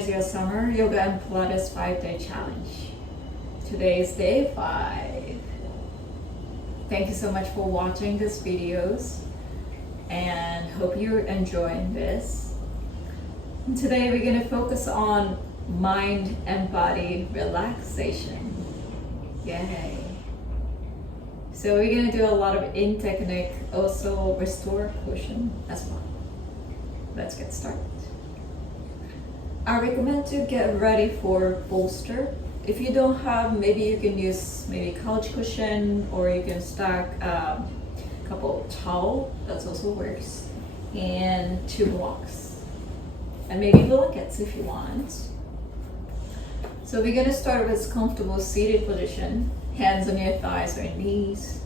Energize Your Summer Yoga and Pilates 5-day challenge. Today is day 5. Thank you so much for watching these videos and hope you're enjoying this. And today we're going to focus on mind and body relaxation. Yay! So we're going to do a lot of in technique, also restore cushion as well. Let's get started. I recommend to get ready for bolster. If you don't have, maybe you can use maybe couch cushion, or you can stack a couple of towel, that also works, and 2 blocks, and maybe blankets if you want. So we're gonna start with comfortable seated position, hands on your thighs or knees.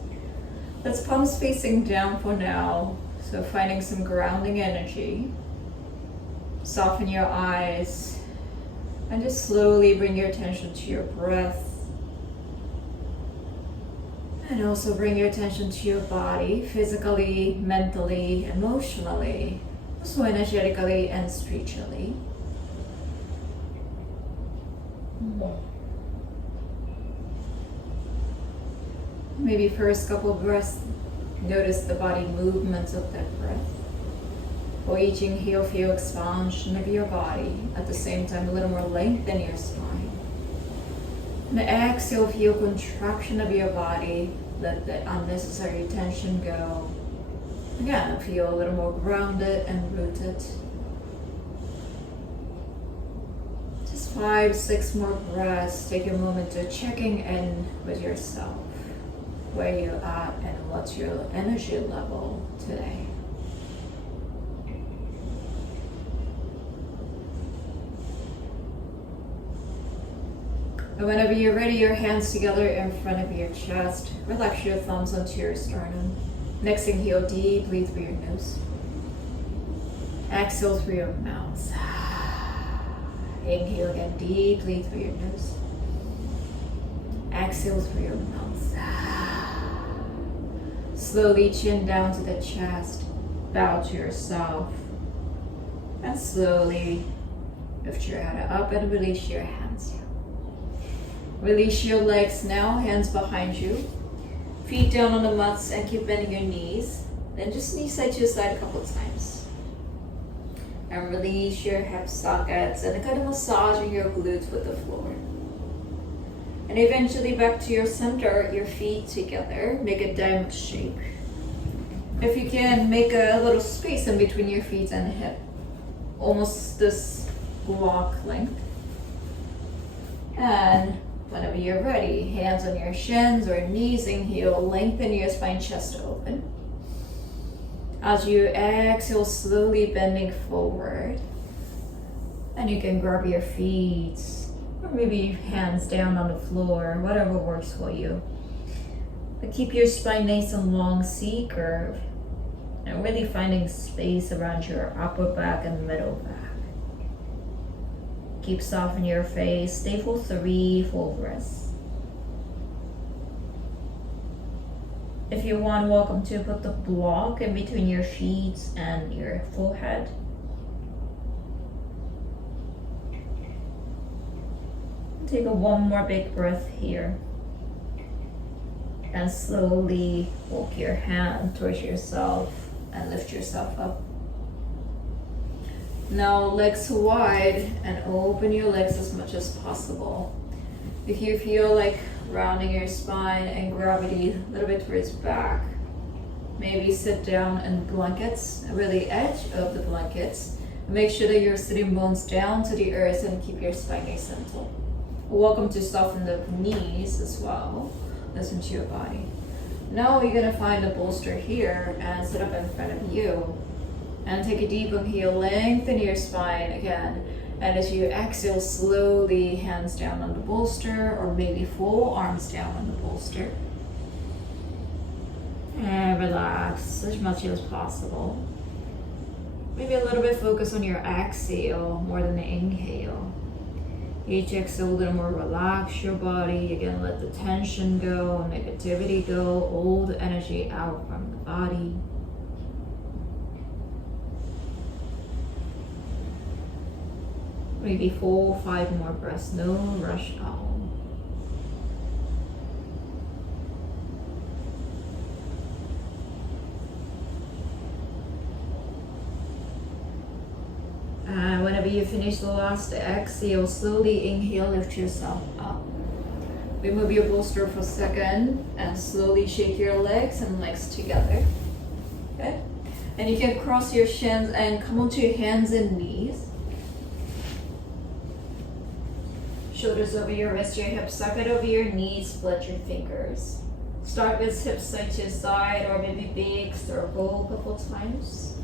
Let's palms facing down for now, so finding some grounding energy. Soften your eyes and just slowly bring your attention to your breath. And also bring your attention to your body, physically, mentally, emotionally, also energetically and spiritually. Maybe first couple of breaths, notice the body movements of that breath. For each inhale, feel expansion of your body. At the same time, a little more length in your spine. And exhale, feel contraction of your body. Let the unnecessary tension go. Again, feel a little more grounded and rooted. Just 5, 6 more breaths. Take a moment to checking in with yourself. Where you're at and what's your energy level today. And whenever you're ready, your hands together in front of your chest. Relax your thumbs onto your sternum. Next, inhale deeply through your nose. Exhale through your mouth. Inhale again deeply through your nose. Exhale through your mouth. Slowly chin down to the chest. Bow to yourself. And slowly lift your head up and release your hands. Release your legs now, hands behind you. Feet down on the mats and keep bending your knees. Then just knee side to side a couple of times. And release your hip sockets and kind of massaging your glutes with the floor. And eventually back to your center, your feet together. Make a diamond shape. If you can, make a little space in between your feet and hip. Almost this block length. And whenever you're ready, hands on your shins or knees, inhale, lengthen your spine, chest open. As you exhale, slowly bending forward. And you can grab your feet, or maybe hands down on the floor, whatever works for you. But keep your spine nice and long, C curve. And really finding space around your upper back and middle back. Keep softening your face. Stay for 3 full breaths. If you want, welcome to put the block in between your feet and your forehead. Take one more big breath here. And slowly walk your hand towards yourself and lift yourself up. Now legs wide and open your legs as much as possible. If you feel like rounding your spine and gravity a little bit towards back, maybe sit down in blankets, really edge of the blankets. Make sure that you're sitting bones down to the earth and keep your spine nice and tall. Welcome to soften the knees as well. Listen to your body. Now you're gonna find a bolster here and sit up in front of you. And take a deep inhale, lengthen your spine again. And as you exhale, slowly hands down on the bolster, or maybe full arms down on the bolster. And relax as much as possible. Maybe a little bit focus on your exhale more than the inhale. Each exhale, a little more relax your body. Again, let the tension go, negativity go, old energy out from the body. Maybe 4 or 5 more breaths, no rush at all. And whenever you finish the last exhale, slowly inhale, lift yourself up. Remove your bolster for a second and slowly shake your legs and legs together. Okay? And you can cross your shins and come onto your hands and knees. Shoulders over your wrists, your hips, socket over your knees, split your fingers. Start with hips side to side or maybe big circle a couple times.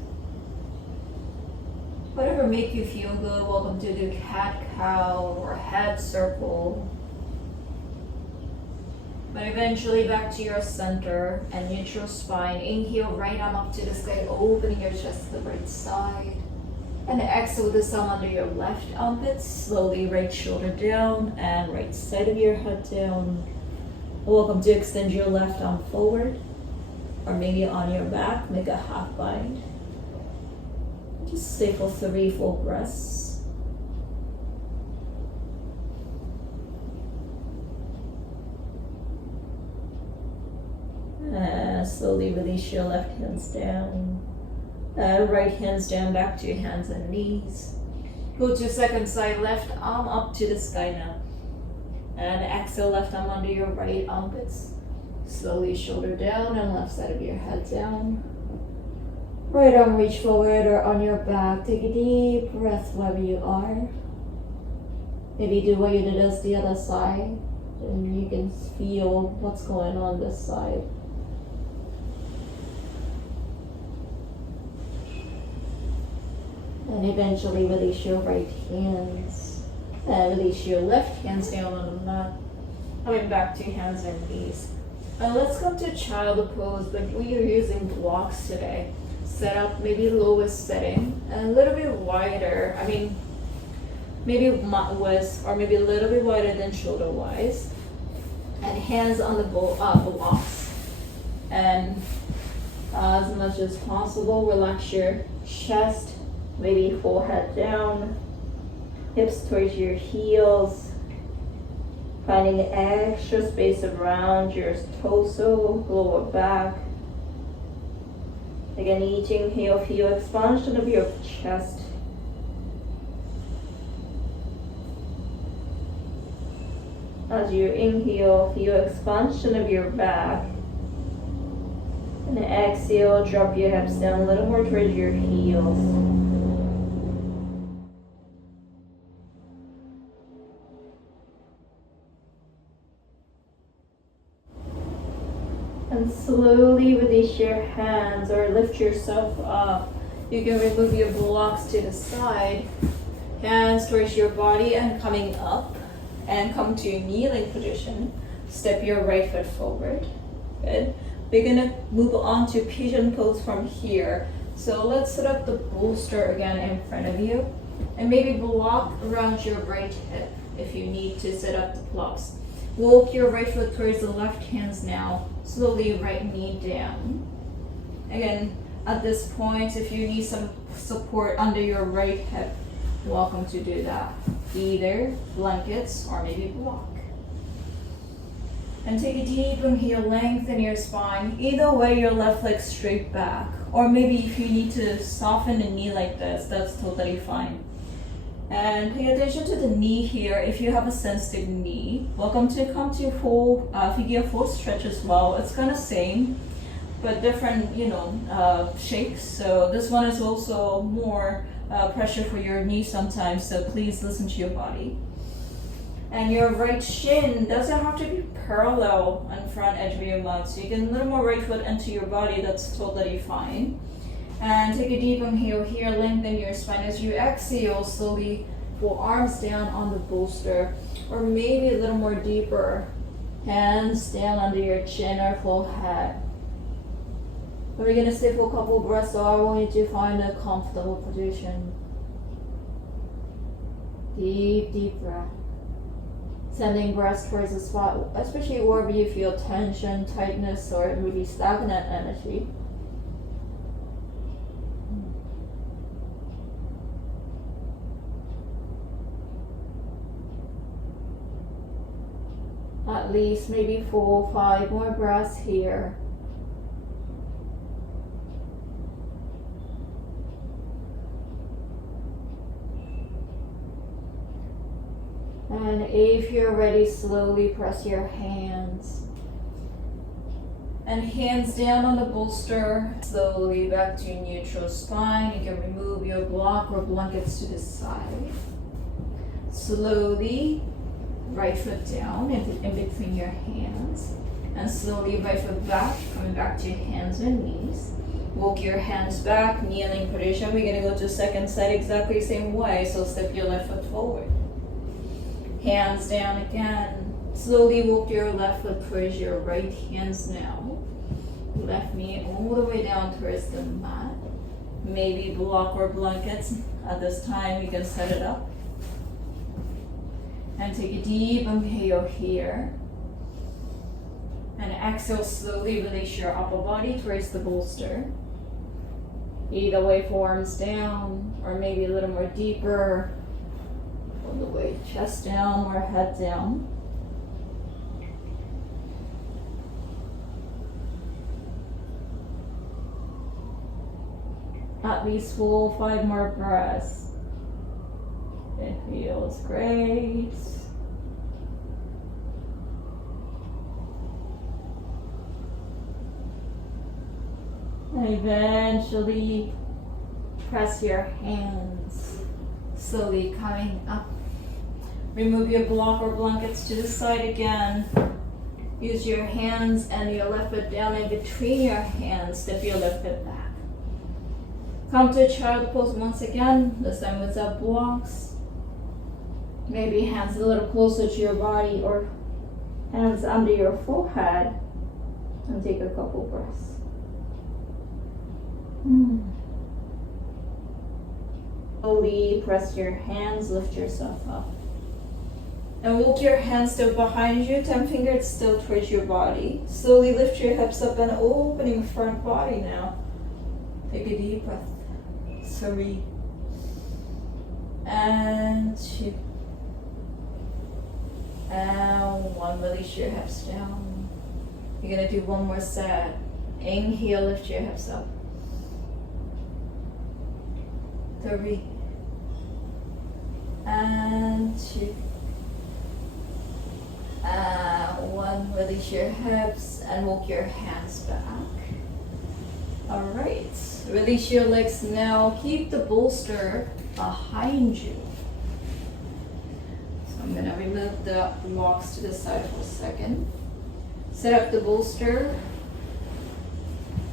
Whatever make you feel good. Welcome to the cat-cow or head circle. But eventually back to your center and neutral spine. Inhale, right arm up to the sky, opening your chest to the right side. And exhale with the thumb under your left armpit. Slowly right shoulder down and right side of your head down. Welcome to extend your left arm forward or maybe on your back. Make a half bind. Just stay for 3 full breaths. And slowly release your left hands down. Right hands down, back to your hands and knees. Go to second side, left arm up to the sky now. And exhale, left arm under your right armpits. Slowly shoulder down and left side of your head down. Right arm reach forward or on your back. Take a deep breath wherever you are. Maybe do what you did as the other side. And you can feel what's going on this side. And eventually release your right hands. And release your left hands down on the mat. Coming back to hands and knees. Now let's come to child pose, but we are using blocks today. Set up maybe lowest setting and a little bit wider. I mean, maybe mat wise or maybe a little bit wider than shoulder wise. And hands on the blocks. And as much as possible, relax your chest, maybe forehead down, hips towards your heels, finding extra space around your torso, lower back. Again, each inhale, feel expansion of your chest. As you inhale, feel expansion of your back. And exhale, drop your hips down a little more towards your heels. And slowly release your hands or lift yourself up. You can remove your blocks to the side. Hands towards your body and coming up. And come to kneeling position. Step your right foot forward. Good. We're gonna move on to pigeon pose from here. So let's set up the bolster again in front of you. And maybe block around your right hip if you need to set up the blocks. Walk your right foot towards the left hands now. Slowly right knee down. Again, at this point, if you need some support under your right hip, welcome to do that. Either blankets or maybe block. And take a deep inhale, lengthen your spine. Either way, your left leg straight back. Or maybe if you need to soften the knee like this, that's totally fine. And pay attention to the knee here. If you have a sensitive knee, welcome to come to full figure 4 stretch as well. It's kind of same, but different, shapes. So this one is also more pressure for your knee sometimes. So please listen to your body. And your right shin doesn't have to be parallel on front edge of your mat. So you can a little more right foot into your body. That's totally fine. And take a deep inhale here, lengthen your spine. As you exhale, slowly pull arms down on the bolster, or maybe a little more deeper. Hands down under your chin or forehead. We're gonna stay for a couple of breaths, so I want you to find a comfortable position. Deep, deep breath. Sending breath towards the spot, especially wherever you feel tension, tightness, or maybe stagnant energy. At least maybe 4, 5 more breaths here. And if you're ready, slowly press your hands. And hands down on the bolster. Slowly back to neutral spine. You can remove your block or blankets to the side. Slowly, right foot down in between your hands. And slowly right foot back, coming back to your hands and knees. Walk your hands back, kneeling position. We're gonna go to second side exactly the same way. So step your left foot forward. Hands down again. Slowly walk your left foot towards your right hands now. Left knee all the way down towards the mat. Maybe block or blankets. At this time, you can set it up. And take a deep inhale here. And exhale, slowly release your upper body towards the bolster. Either way, forearms down, or maybe a little more deeper. All the way, chest down or head down. At least 4, 5 more breaths. It feels great. And eventually press your hands, slowly coming up. Remove your block or blankets to the side again. Use your hands and your left foot down in between your hands. Step your left foot back. Come to child pose once again, this time without blocks. Maybe hands a little closer to your body or hands under your forehead. And take a couple breaths. Slowly press your hands, lift yourself up. And walk your hands still behind you, 10 fingers still towards your body. Slowly lift your hips up and opening front body now. Take a deep breath. 3 and 2 and 1. Release your hips down. You're gonna do one more set. Inhale, lift your hips up. 3 and 2 and 1. Release your hips and walk your hands back. All right, release your legs now. Keep the bolster behind you. So I'm gonna remove the blocks to the side for a second. Set up the bolster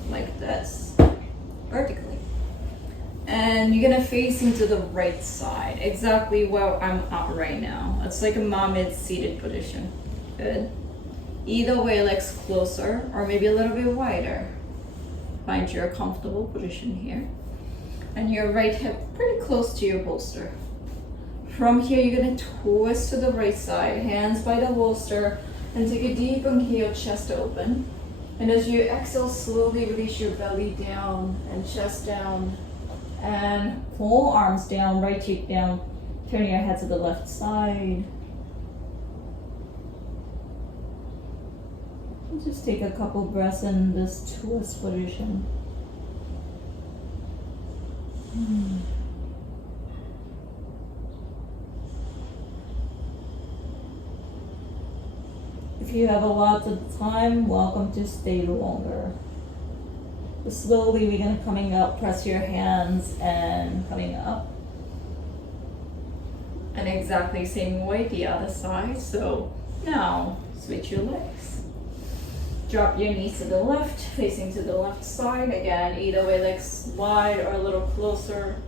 like this, vertically. And you're gonna face into the right side, exactly where I'm at right now. It's like a mermaid seated position. Good. Either way, legs closer or maybe a little bit wider. Find your comfortable position here. And your right hip pretty close to your bolster. From here, you're gonna twist to the right side, hands by the bolster, and take a deep inhale, chest open. And as you exhale, slowly release your belly down and chest down. And forearms down, right cheek down. Turn your head to the left side. Just take a couple breaths in this twist position. If you have a lot of time, welcome to stay longer. But slowly we're gonna coming up, press your hands and coming up. And exactly same way the other side. So now switch your legs. Drop your knees to the left, facing to the left side. Again, either way, legs wide or a little closer.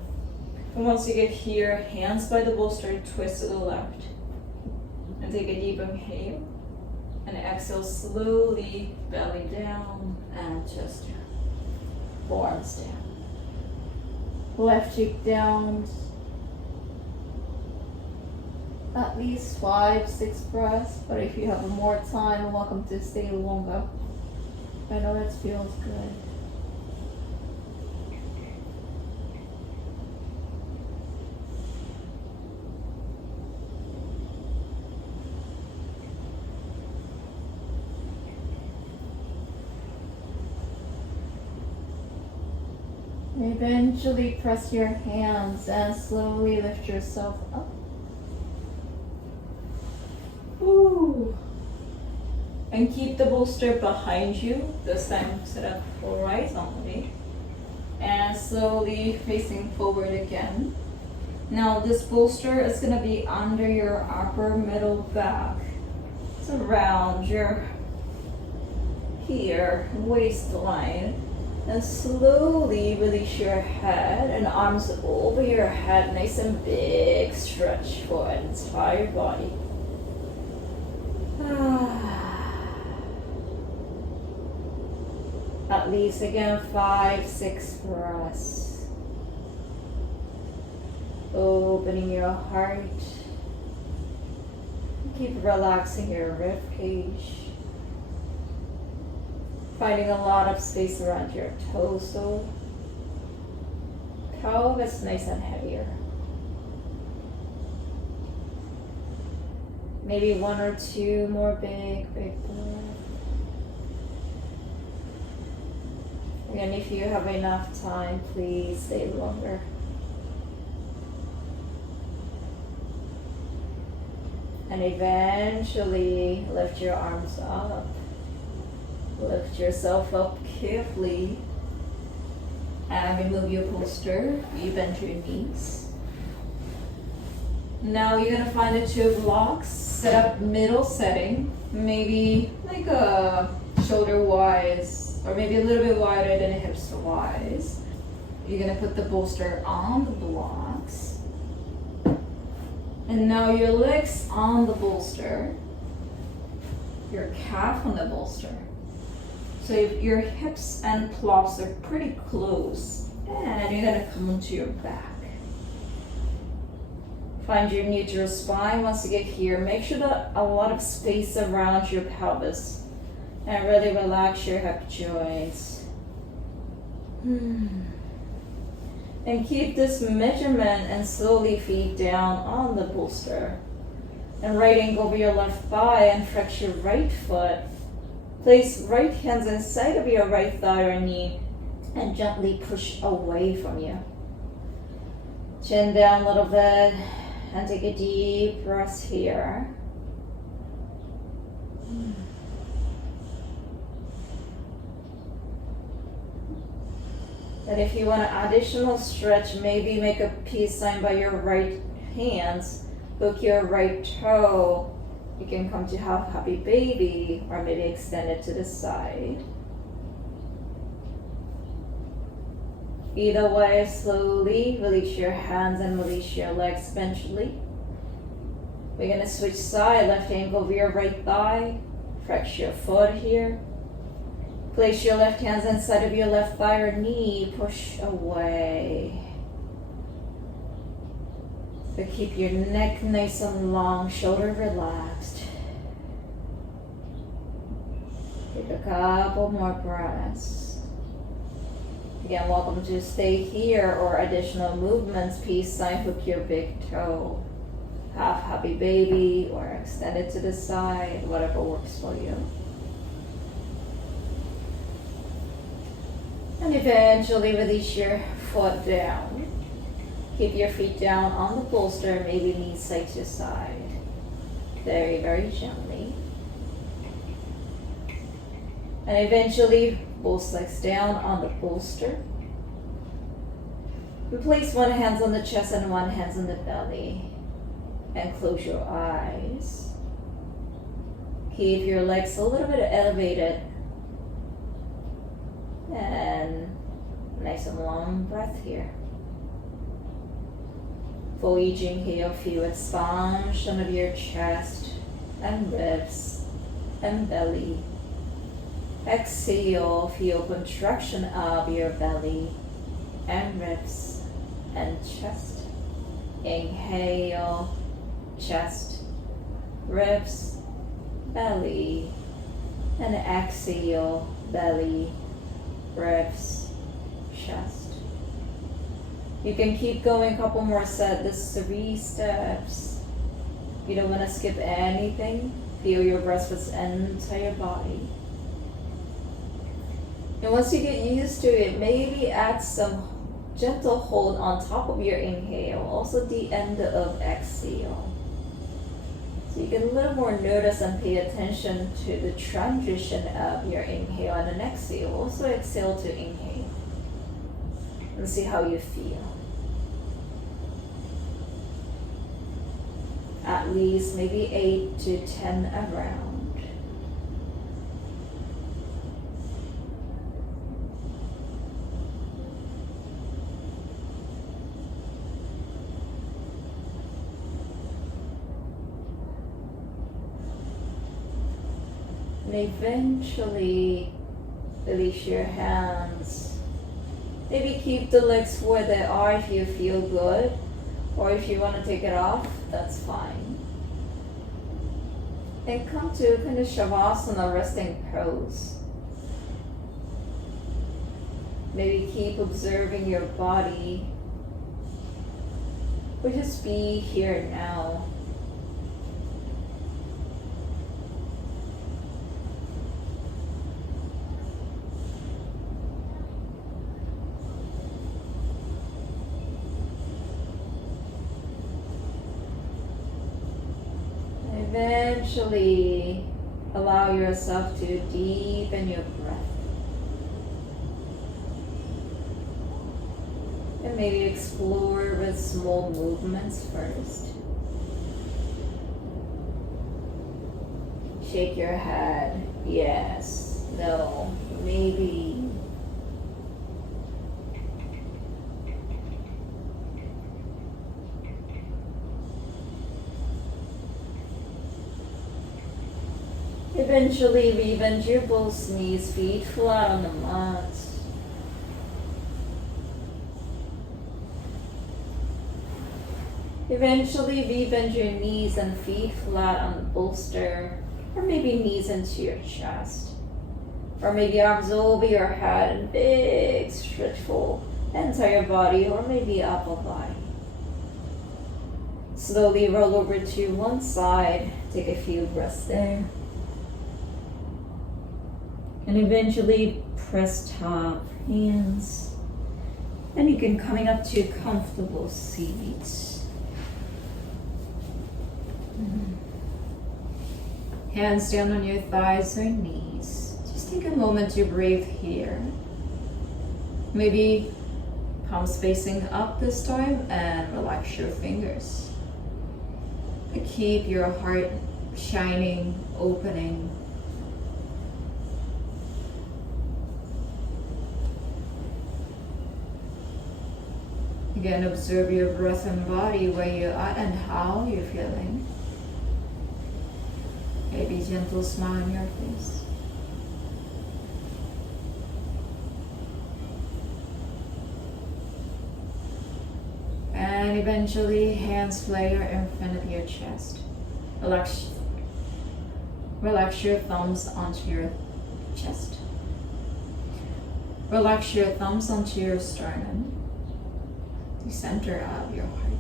And once you get here, hands by the bolster, twist to the left. And take a deep inhale. And exhale slowly, belly down and chest down. Forearms down. Left cheek down. At least 5, 6 breaths, but if you have more time, welcome to stay longer. I know that feels good. And eventually press your hands and slowly lift yourself up. Ooh. And keep the bolster behind you. This time sit up horizontally. And slowly facing forward again. Now this bolster is going to be under your upper middle back. It's around your waistline. And slowly release your head and arms over your head. Nice and big stretch for an entire body. At least again 5-6 breaths. Opening your heart. Keep relaxing your rib cage. Finding a lot of space around your torso. Pelvis nice and heavier. Maybe 1 or 2 more big breaths. Again, if you have enough time, please stay longer. And eventually lift your arms up. Lift yourself up carefully. And remove your bolster. You bend your knees. Now you're going to find the 2 blocks. Set up middle setting. Maybe like a shoulder wise. Or maybe a little bit wider than hips wise. You're going to put the bolster on the blocks. And now your legs on the bolster. Your calf on the bolster. So if your hips and plops are pretty close. And you're going to come onto your back. Find your neutral spine. Once you get here, make sure that a lot of space around your pelvis. And really relax your hip joints. And keep this measurement and slowly feet down on the bolster. And right angle over your left thigh and flex your right foot. Place right hands inside of your right thigh or knee and gently push away from you. Chin down a little bit and take a deep breath here. And if you want an additional stretch, maybe make a peace sign by your right hands. Hook your right toe. You can come to half happy baby or maybe extend it to the side. Either way, slowly release your hands and release your legs eventually. We're going to switch side. Left ankle over your right thigh. Flex your foot here. Place your left hands inside of your left thigh or knee. Push away. So keep your neck nice and long, shoulder relaxed. Take a couple more breaths. Again, welcome to stay here or additional movements. Peace sign, hook your big toe. Half happy baby or extend it to the side, whatever works for you. And eventually release your foot down. Keep your feet down on the bolster, maybe knees side to side. Very, very gently. And eventually both legs down on the bolster. We place one hand on the chest and one hand on the belly. And close your eyes. Keep your legs a little bit elevated. And nice and long breath here. For each inhale, feel expansion of your chest and ribs and belly. Exhale, feel contraction of your belly and ribs and chest. Inhale, chest, ribs, belly, and exhale, belly, ribs, chest. You can keep going a couple more sets. This 3 steps. You don't want to skip anything. Feel your breath with the entire body. And once you get used to it, maybe add some gentle hold on top of your inhale, also the end of exhale. So you can a little more notice and pay attention to the transition of your inhale and an exhale. Also exhale to inhale. And see how you feel. At least maybe 8 to 10 around. And eventually release your hands. Maybe keep the legs where they are if you feel good, or if you want to take it off, that's fine. And come to kind of Shavasana, resting pose. Maybe keep observing your body, or just be here now. Eventually, allow yourself to deepen your breath. And maybe explore with small movements first. Shake your head. Yes. No. Maybe. Eventually, we bend your both knees, feet flat on the mat. Eventually, we bend your knees and feet flat on the bolster, or maybe knees into your chest. Or maybe arms over your head and big stretch for entire body, or maybe upper body. Slowly roll over to one side, take a few breaths there. And eventually press top, hands. And you can coming up to comfortable seats. Hands down on your thighs or knees. Just take a moment to breathe here. Maybe palms facing up this time and relax your fingers. Keep your heart shining, opening. Again, observe your breath and body, where you're at and how you're feeling. Maybe gentle smile on your face. And eventually, hands layer in front of your chest. Relax your thumbs onto your chest. Relax your thumbs onto your sternum. The center of your heart.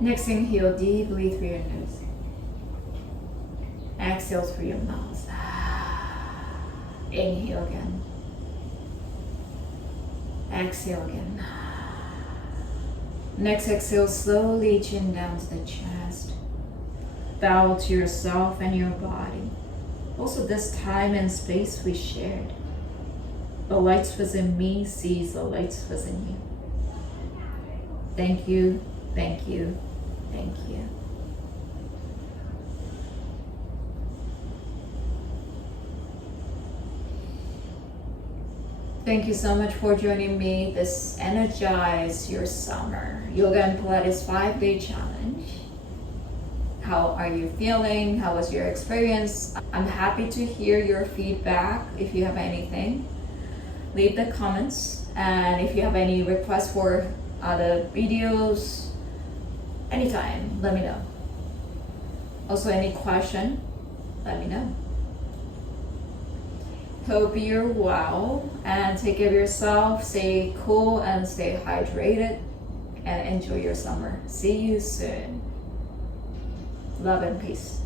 Next, inhale deeply through your nose. Exhale through your mouth. Inhale again. Exhale again. Next exhale, slowly chin down to the chest. Bow to yourself and your body. Also, this time and space we shared. The light within me sees the light within you. Thank you, thank you, thank you. Thank you so much for joining me this Energize Your Summer Yoga and Pilates 5-day challenge. How are you feeling? How was your experience? I'm happy to hear your feedback. If you have anything, leave the comments. And if you have any requests for other videos, anytime, let me know. Also, any question, let me know. Hope you're well and take care of yourself. Stay cool and stay hydrated and enjoy your summer. See you soon. Love and peace.